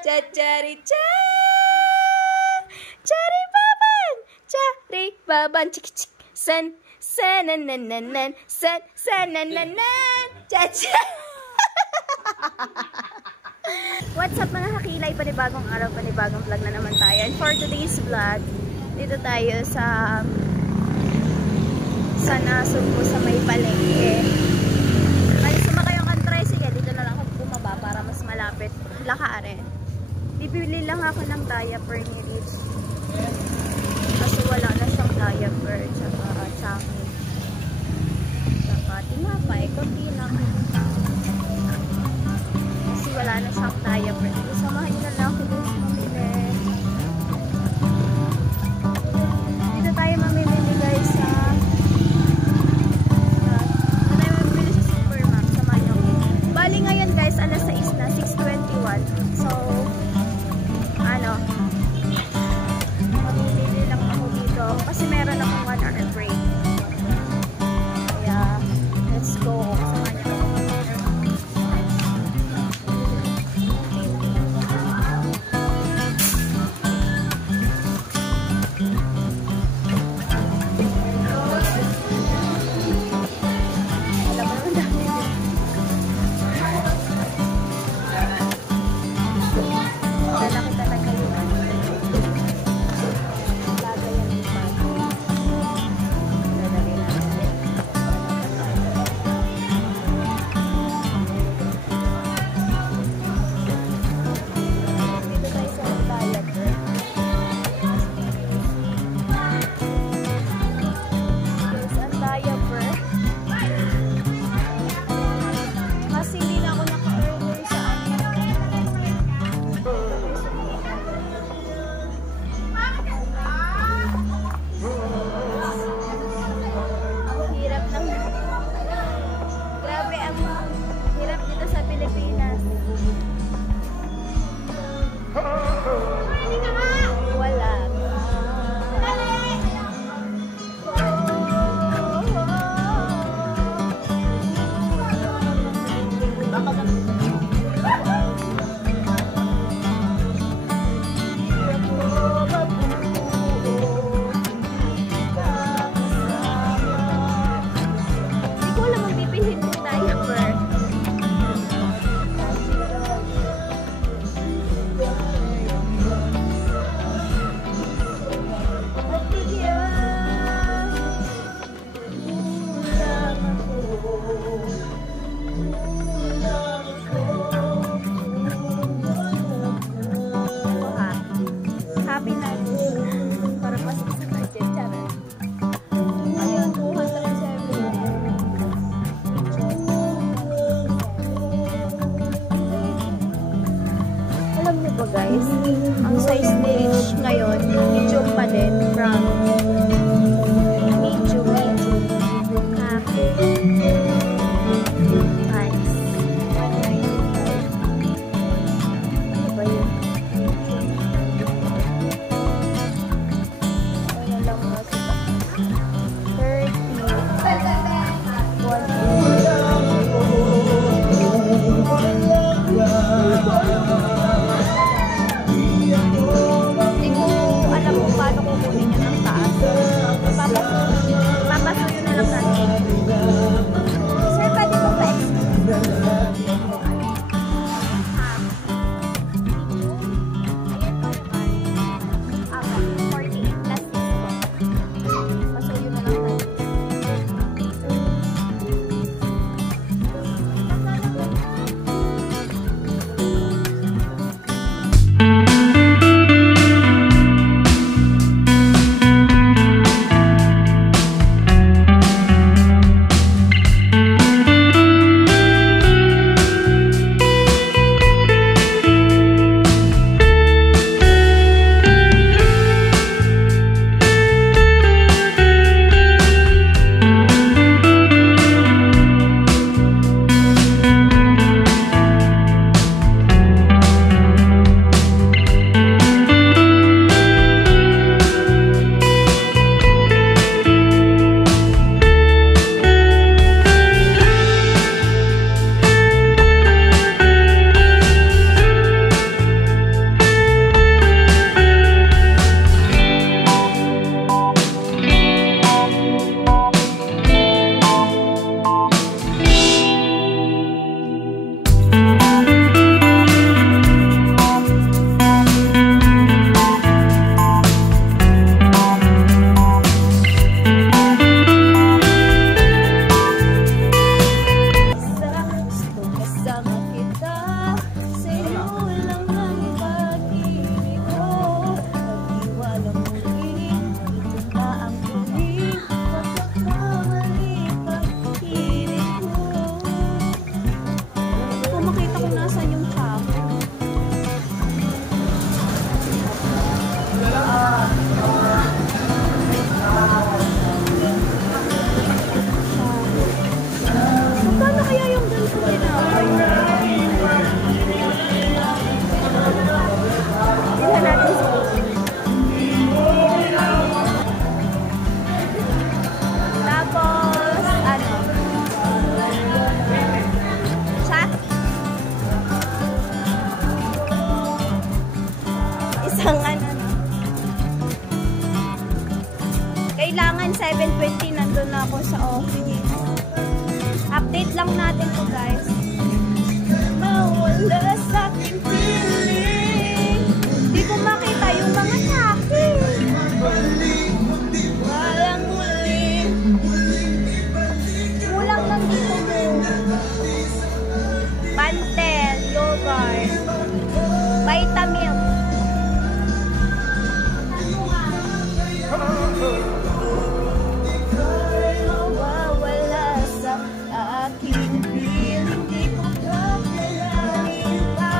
Cha-chari-cha! Chari-baban! Chari-baban! Chik-chik! San! San-nan-nan-nan-nan! San-san-nan-nan-nan! Cha-cha! What's up mga kakilay? Panibagong araw, panibagong vlog na naman tayo. And for today's vlog, dito tayo sa Nasugbo sa may palengke. Ay, sumakay yung country. Sige, dito na lang ako bumaba para mas malapit lakarin. Bibili lang ako ng diaper ni Rich. Kasi wala na siyang diaper. Tsaka chaki. Tsaka tinapay. Kunti lang. Kasi wala na siyang diaper. Samahan niyo na lang ako dito mamili. Dito tayo mamili guys sa Supermart. Samahan niyo ako. Bali ngayon guys, alas 6 na. 6:21. So, mamimili lang ako dito kasi meron akong 1 hour break. Kaya, let's go. Samahan niyo ako. Guys, ang size stage ngayon, medium pa din, from medium. Nice. Ano ba yun? Ano lang mas 30. 1. Hindi ko alam kung paano kukunin yun ng taas. na ako sa office. Update lang natin to guys. Mawala sa aking feeling. Di ko makita yung mga akin. Walang muli. Kulang lang dito mo. Pantel, yogurt, Vitamilk. Mawawala sa aking feeling. Di ko kakalain pa.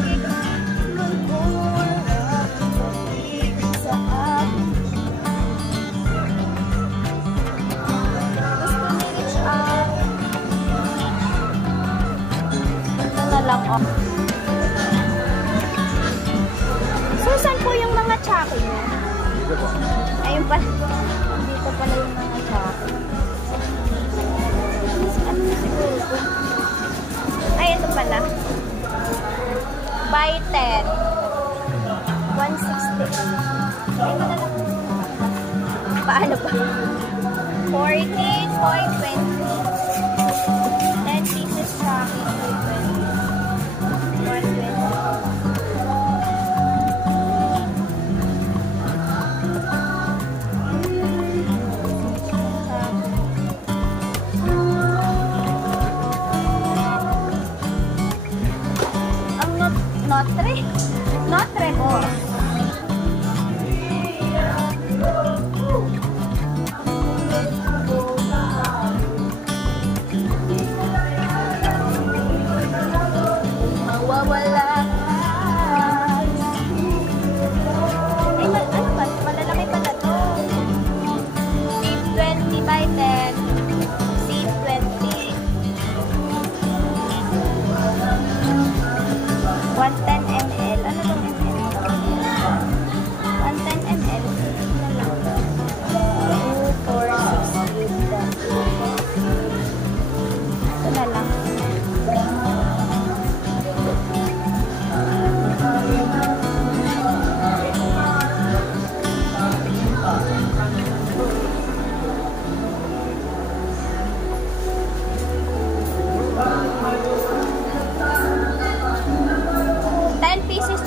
Ikaw ko lang pag-ibig sa akin. Gusto ni reach out. Ito na lang oh. So, saan po yung mga tsaki niyo? Ayun pa. Dito pala yung mga tsaki. Ano na siguro? Ay, ito pala. Buy 10. 160. Ay, na lang. Paano ba? 40, 20. 10 pieces tsaki. 120. Notre boss. Mawawala. Ay, ano ba? Malalaki pala to. Seat 20 by 10. Seat 20. 110 ml. Ano bang ml? 110 ml. 2, 4, 6, 8. Ito na lang.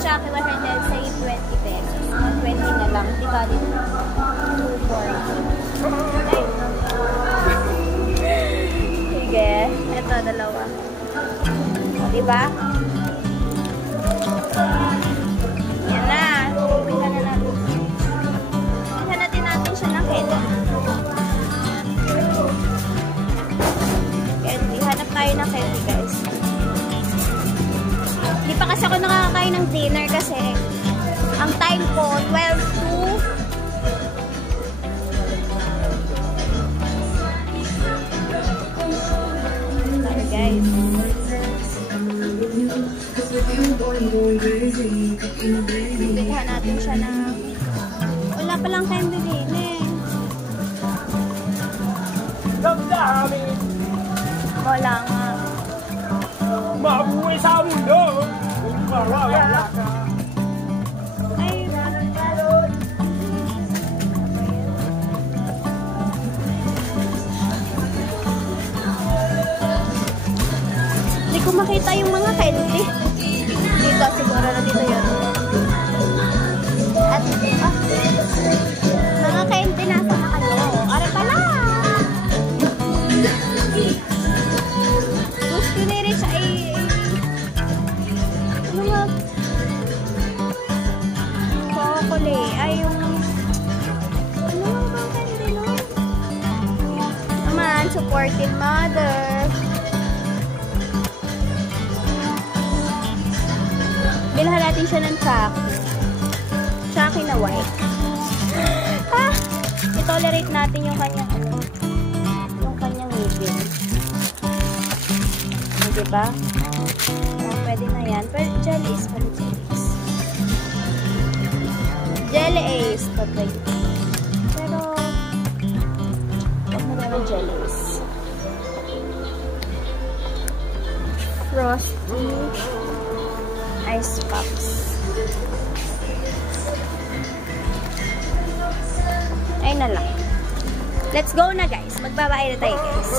Tsaka 100 sa 20 pesos. 20 na lang. Di ba dito? 240. Sige. Ito, dalawa. Di ba? Yan na. Pilihan na natin. Pilihan natin siya ng candy. Candy. Hanap tayo ng candy, guys. Hindi pa kasi ako nakakakain ng dinner kasi ang time ko 12 to 12 guys. Bilhan natin siya na wala palang candy din eh. Wala nga. Mabuhay sa mundo. Wala ka. Ay, hindi ko makita yung mga candy. Dito, siguro na dito yun. At, mga candy nasa na kayo. Are pala! Gusto ni Rich ay chocolate ay yung ano bang candy no? Naman, supportive mother. Bilhan natin siya ng Chucky na white. Ha? I-tolerate natin yung kanyang ano, yung kanyang ngipin. Diba? Pwede na yan. Pero jelly is pala jelly is. Jelly Ace. Pwede. Pero huwag na naman jelly Ace. Frosty Ice Pops. Ay na lang. Let's go na guys. Magbabayad na tayo guys.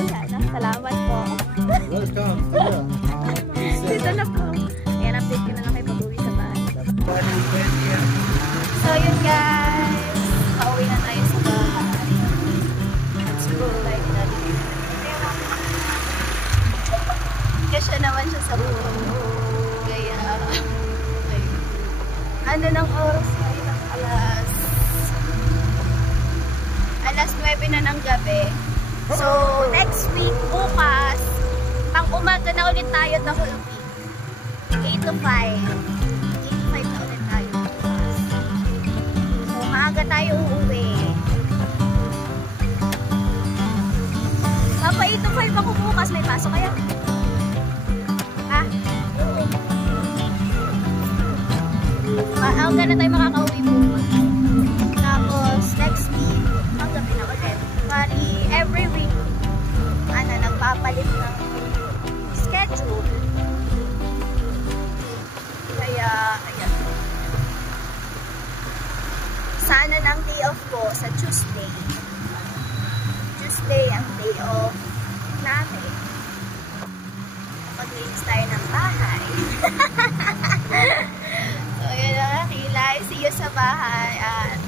kuya. Salamat po. Welcome. Dito na po. Ayan, update ko na lang kayo pag-uwi sa bahay. So, yun guys. Pauwi na tayo sa bahay. Let's go like that. Kasi naman siya sa buong. Kaya, ano ng oras ngayon? Alas 9 na ng gabi. So, next week, bukas, pang umaga na ulit tayo the whole week. 8 to 5. 8 to 5 na ulit tayo bukas. So, maaga tayo uuwi. Papa, 8 to 5 ako bukas. May pasok kaya? Ha? Maaga na tayo makakauwi bukas. Tapos, next week, ang gabi na ulit. Bali, every week, nagpapalit ng schedule. Kaya, ayan. Sana ng day off ko sa Tuesday. Tuesday ang day off natin. Mag-linis tayo ng bahay. So, yun ang kilay. See you sa bahay. At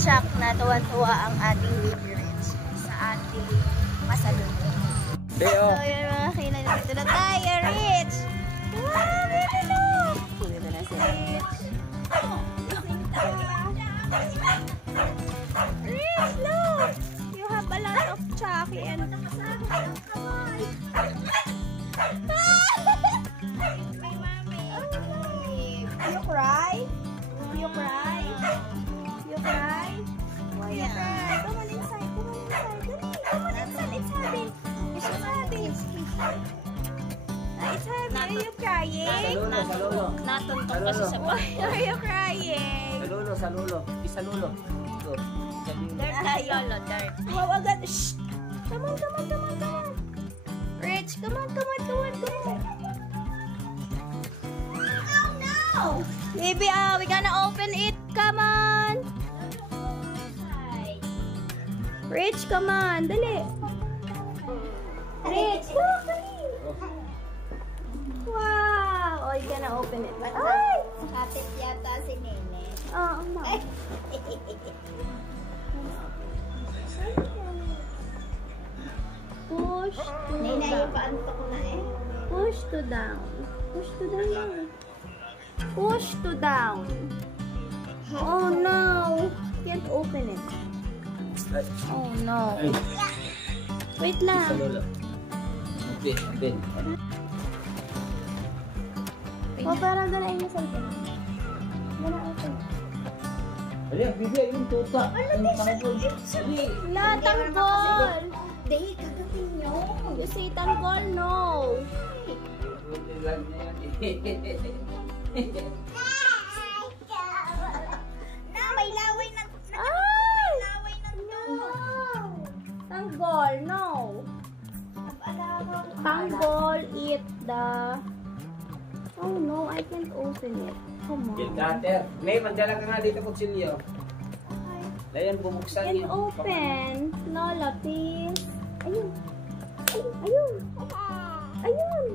check na tuwan-tuwa ang ating baby Rich sa ating masalunod. So, yun mga kilay. Dito na tayo, Rich! Wow, baby look! Dito na si Rich. Rich, look! You have a lot of Chucky and... You cry? You cry? You cry? Why you cry? Come on inside. Come on inside. Come on inside. It's happy. It's happy. It's happy. Are you crying? Natuntong kasi sa Why are you crying? Sa lulo. Isa lulo. Ito. Dirt tayo. Dirt. Wow, agad. Shh! Come on, come on, come on, come on. Rich, come on, come on, come on, come on. Oh no! Baby, we gonna open it. Come on. Rich, come on. Dali. Rich, look, dali. Wow. Oh, you gonna open it. Ay! Kapit yata si Nene. Oh, no. Push to Nene, down. yung paantok na eh. Push to down. Push to down lang. Push to down. Oh no. Can't open it. Oh no. Wait Sa lang. lulo. Ben. Oh, parang dalayin niyo sa akin. Dala open. Ali, bibigay yung tuta. Yung tanggol. Ali. La, tanggol. Dahil kagatin nyo. You say tanggol, no. Na, may laway na. Ay! Laway na to. Tanggol, no. Tanggol, eat the... Oh no, I can't open it. Come Bill on. cutter. May, magdala ka nga dito kutsilyo. Dayan, bubuksan Can't niyo. open. Lola, please. Ayun. Ayun. Ayun.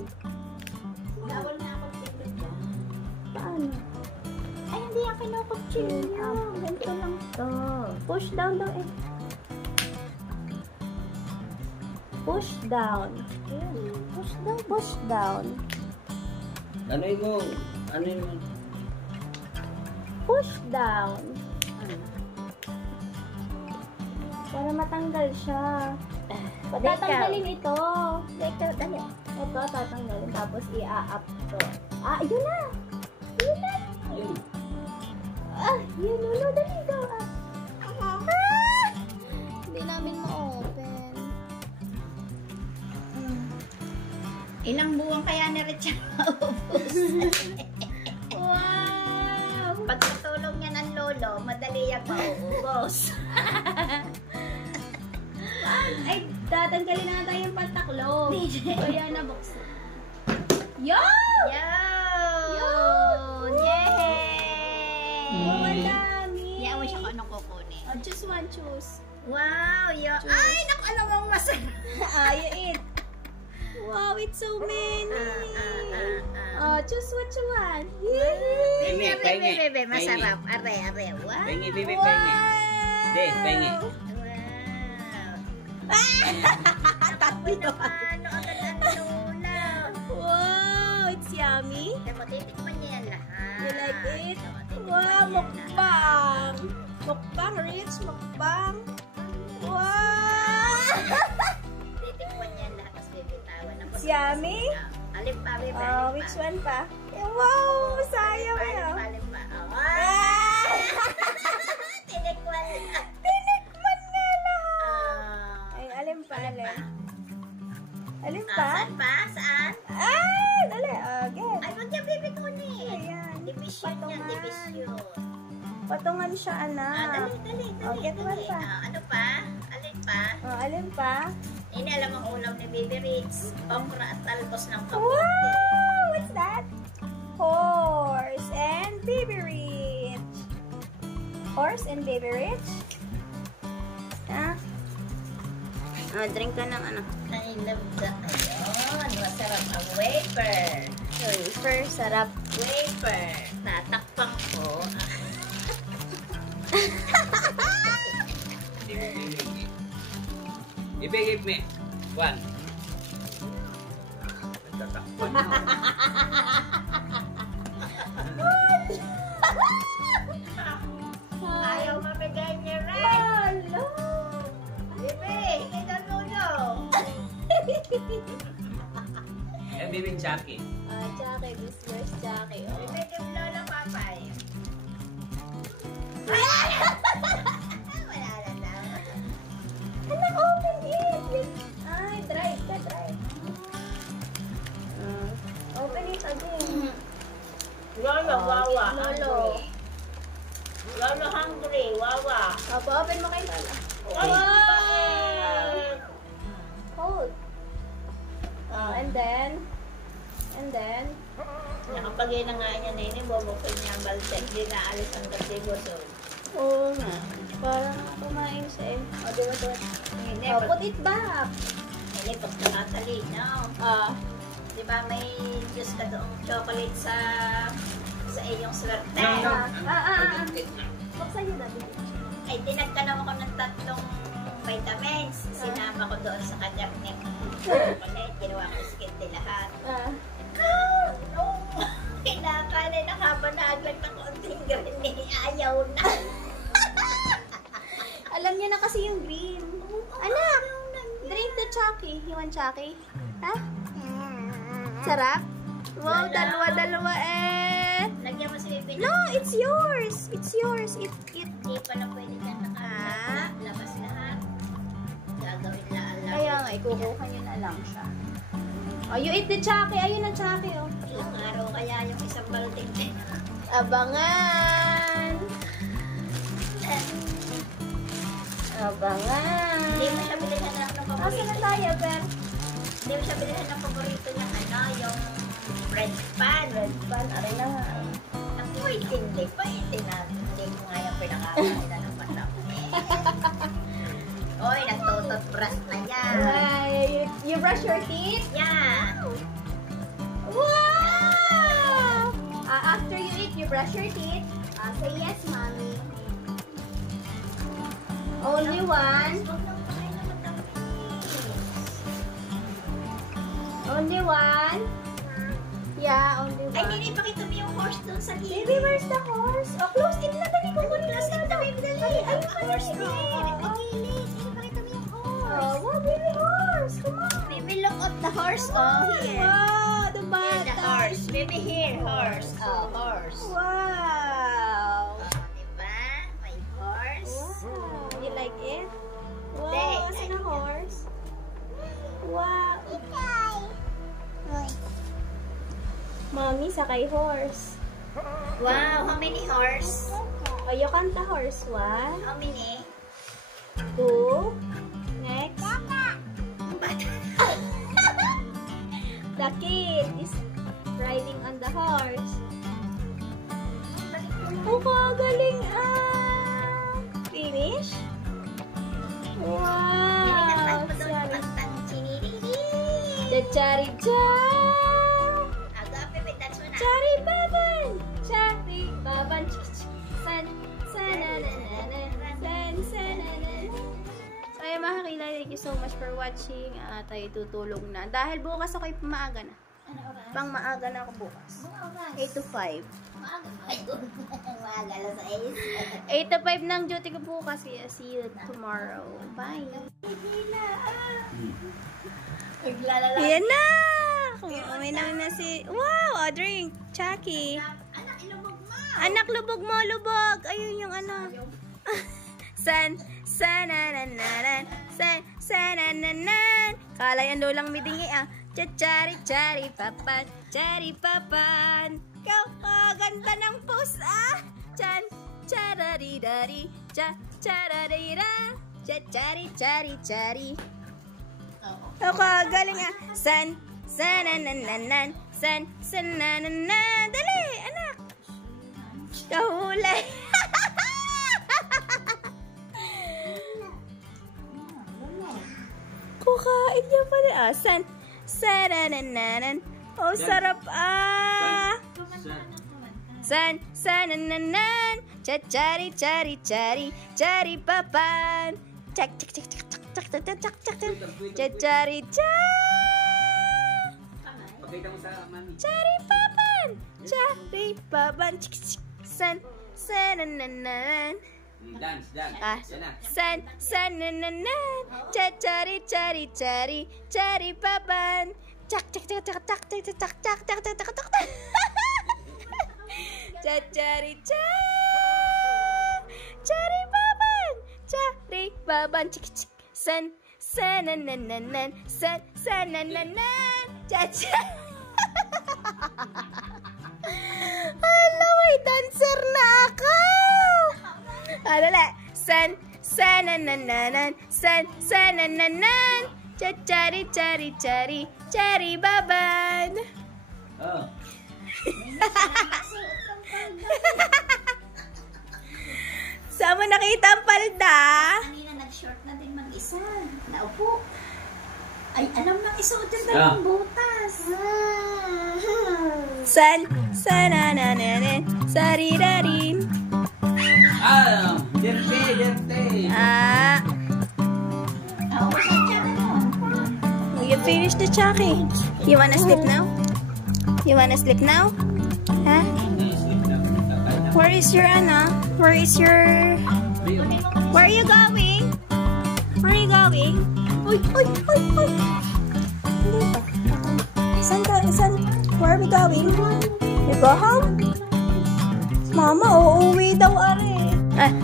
Bawal na ako tignan dyan. Paano? Ay, hindi ako kinukutsilyo. Ganito lang to. Push down daw eh. Push down. Ayun. Push down, push down. Ano mo? Ano yun? Push down. Para matanggal siya. Tatanggalin ito. Dali. Ito, tatanggalin. Tapos i-a-up to. Ah, yun na! Yun na! Ayun. Ah, yun, Lolo. Dali, go. Ah! Hindi namin ma-open. Ilang buwan kaya ni Richard maubos? Wow! Pagkatulong niya ng lolo, madali yung mauubos. Ay, tatanggalin na tayo yung pantaklo. Kaya nabuksan. Yo! Yun! Yay! Wow, ang dami. Yawa siya kung anong kukunin. Oh, choose one, choose. Wow, ay, naku, alam mo masarap. You eat. Wow, it's so many. Choose what you want. Bebe, masarap. Are, wow. Pengi, Bibi, pengi. De, pengi. Wow. Tatlo. Ano, agad. Wow, it's yummy. Titikman niya yan lahat. You like it? Wow, mukbang. Mukbang, Rich. Mukbang. Wow. Titikman niya lahat. Tapos bibitawan. It's yummy? Alin pa, Bebe. Which one pa? Wow, sayang yun. Alin pa. Ah! Tinikman na. Tinikman nga lahat. Ay, alin pa, alin? Alin pa? Saan pa? Saan? Ah, dali. Again. Ay, wag niya bibikunin. Ayan. Division yan, division. Patungan siya, anak. Dali. Get one pa. Ano pa? Alin pa? Alin pa? Ini alam ang ulam ni Baby Ritz. Okra at talbos ng kamote. Wow! What's that? Horse and Baby Rich. Horse and Baby Rich? Ah? Drink ka ng ano? I love that. Ayun, masarap ang wafer. Wafer, sarap. Wafer. Tatakpang ko. Bibi, give me. One. Tatakpan na. Ayaw mamigay niya rin. Hello! Bebe, hindi na nuno. Yan, bibing Jackie. Jackie, this year's Jackie. Oh. Bebe, give Lola Papay. Wala na daw. Anak, open it! Ay, drive ka, drive. Open it again. Lolo, wawa. Lolo. Lolo hungry, wawa. Opo, open mo kay Lola. Ay, Hold. And then, nakapagay na nga niya na yun, bubukod niya ang balsa. Hindi na alis ang gatiboso. oo nga. Parang kumain siya eh. O, di ba ito? Hindi, Oh, put it back. hindi, pag nakatalinaw. Di ba may juice ka doong chocolate sa iyong swerte? Buksan niyo dati. Ay, tinagtanong ako ng 3 vitamins. Sinama ko doon sa kanyang chocolate. Ginawa ko skinte lahat. Nung kinakain, nakapanaglag ng konting green, ayaw na. Alam niya na kasi yung green. Anak, drink the Chucky. You want Chucky? Ha? Sarap? Wow, dalawa eh. Lagyan mo si Bibi. No, it's yours. It's yours. Hindi pa na pwede dyan nakalabas lahat. Gagawin lang. Kaya nga, ikukuha niyo na lang siya. Oh, you eat the Chucky. Ayun ang Chucky, oh. Ilang araw kaya yung isang balding din. Abangan. Abangan. Hindi mo siya bilhin ng paborito. Asa na tayo, Per? Hindi mo siya bilhin ng paborito niya, yung bread pan. Red pan. Aray na nga. Ako, hindi pa. Hindi ko nga yung pinakakain na ng patap. Oy, nagtutot-brush na yan. You brush your teeth? Yeah. Wow! After you eat, you brush your teeth. Say yes, mommy. Only one. Huwag nang pakain na matamis. Only one. Yeah, only one. Ay, hindi, pakita mo yung horse doon sa gilid. Baby, where's the horse? Oh, close it na. Dali ko muna. Close it na, baby, dali. Ayun Ang horse doon. Nagkagilid. Hindi, pakita mo yung horse. Oh, wow, baby horse. Come on. Baby, look at the horse. Oh, here. Wow, the Here, bata. the horse. Baby, here, horse. Oh, horse. Wow. Oh, diba? May horse. Wow. You like it? Wow, Hindi. asan ang horse? Wow. Mommy, sakay horse. Wow, how many horse? Oh, you kanta horse. One, How many? 2. Next. The kid is riding on the horse. Oh, kagaling ah! Finish? Chari cha. Agape, may dance mo na. Chari baban. Chari baban. San. Sananana. San. Sananana. So ayun mga kakilala, thank you so much for watching. Tayo tutulog na. Dahil bukas ako'y maaga na. Ano oras? Pang maaga na ako bukas. Mga oras? 8 to 5. Maaga. Maaga, alas 6. 8 to 5 ng duty ko bukas. See you tomorrow. Bye. Naglalala. Ayan na! Uminom na si... Wow! A drink! Chucky! Anak, ilubog mo. Anak, lubog mo! Lubog! Ayun yung ano. San! Sanananan! Sanananan! Kala yan lolang midingi ah. Chari papan! Chari papan! Ganda ng post ah! Chan! Chararidari! Chararira! Chari! Galing ah. San, sanananan, sanananan. Dali, anak. Kahulay. Kukain niya pala. Sanananan. Oh, sarap ah. Sanananan. Chari papan. Chak. Chari cha. Pakita mo sa mami. Chari papan. Sanananan. Dance. Ah, Yan na. sanananan. Chari papan. Chak. Chari cha. Chari papan. Chari papan. Sanananan. Sanananan. Chacha. Hala, may dancer na ako. Alala. Sanananan. Sanananan. Chari baban. Oh. Saan mo nakita ang palda? Kanina nag-short na din mag-isa. Naupo. Ay, alam nang isuot yung dalawang butas. Sanananan. Sarirarin. Dirty. Ah. Nauusan siya na nun. You finished the Chucky. You wanna sleep now? Huh? Where is your Anna? Where are you going? Uy. Saan? Where are we going? We go home? Mama, uuwi daw are.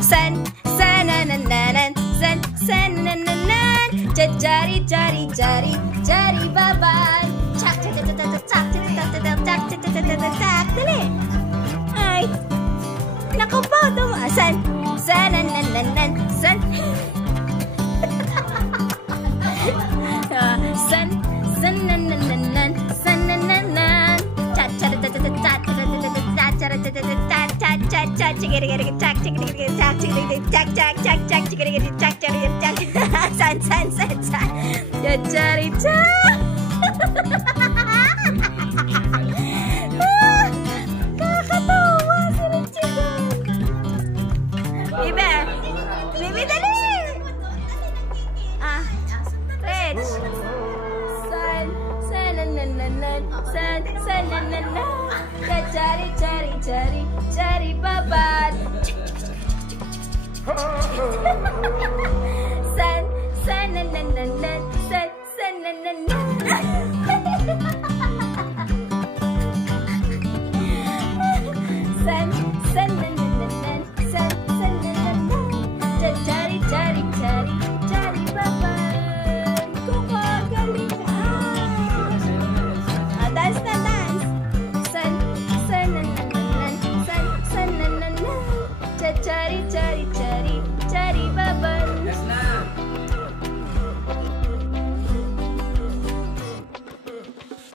Sanananan. Chari baban. Chak. Dali. Ay. Naku po, tumasan. Sanananan. Sanananan. Kakatawa sila chicken. Bibi, dali. Rich. Sanananan. Chari baban. Sanananan. Chari baban. Galing ah. Dance. Sanananan. Chari